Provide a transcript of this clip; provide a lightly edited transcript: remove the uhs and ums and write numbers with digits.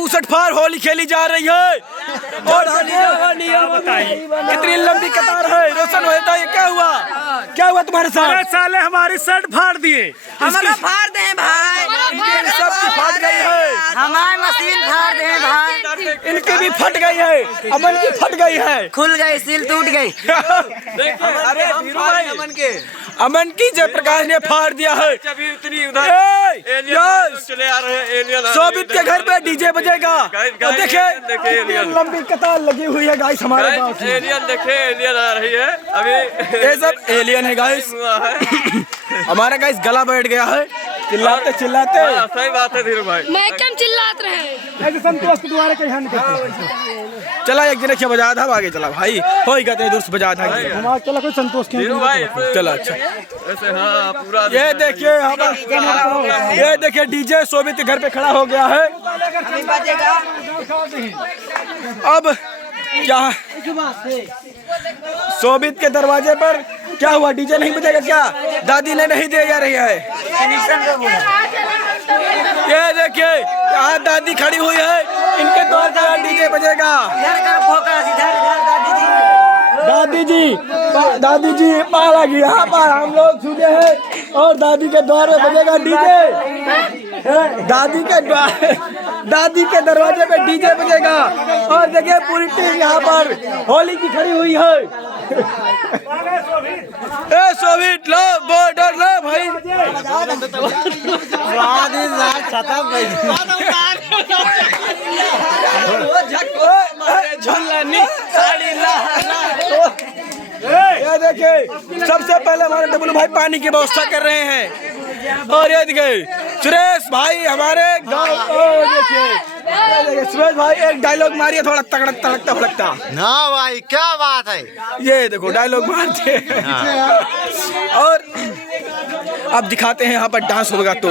पूसट फार होली खेली जा रही है और कितनी लंबी कतार है। रोशन होता है, क्या हुआ तुम्हारे साथ? साले हमारी शर्ट फाड़ दिए। हमारा फाड़ दे भाई, सबकी फट गई है, हमारी मशीन फाड़ दे भाई, इनकी भी फट गई है, अमन की फट गई है, खुल गई, सील टूट गई। अरे अमन की जयप्रकाश ने फाड़ दिया है। चले आ रहे हैं एलियन। शोभित के घर पे डीजे बजेगा। देखिए लंबी कतार लगी हुई है गाइस हमारे पास। एलियन देखे, एलियन आ रही है अभी। ये सब एलियन है गाइस। हमारा गाइस गला बैठ गया है चिल्लाते चिल्लाते। सही बात है धीरू भाई, मैं कम चिल्लाते रहे। संतोष के द्वारा कहीं चला एक दिन बजा था, आगे चला भाई हो ही कहते दूर से बजा था। चला कोई संतोष धीरू भाई चला। अच्छा ऐसे हाँ पूरा। ये देखिए डीजे शोभित के घर पे खड़ा हो गया है। अब क्या शोभित के दरवाजे पर क्या हुआ? डीजे नहीं बजेगा क्या? दादी ने नहीं दे जा रही है। ये देखिए यहाँ दादी खड़ी हुई है, इनके द्वार पर डीजे बजेगा। दादी जी पाला गया, यहाँ पर हम लोग छूटे हैं और दादी के द्वार में बजेगा डीजे। दादी के दरवाजे पे डीजे बजेगा और देखिए पूरी टीम यहाँ पर होली की खड़ी हुई है। ए शोभित लो बॉर्डर लो भाई। ये देखिए सबसे पहले हमारे डब्लू भाई पानी की व्यवस्था कर रहे हैं और ये देखिए सुरेश भाई हमारे गाँव। देखिए सुरेश भाई एक डायलॉग मारिए थोड़ा तगड़ा तड़कता फड़कता ना भाई, क्या बात है। ये देखो डायलॉग मारते और अब दिखाते हैं यहाँ पर डांस होगा तो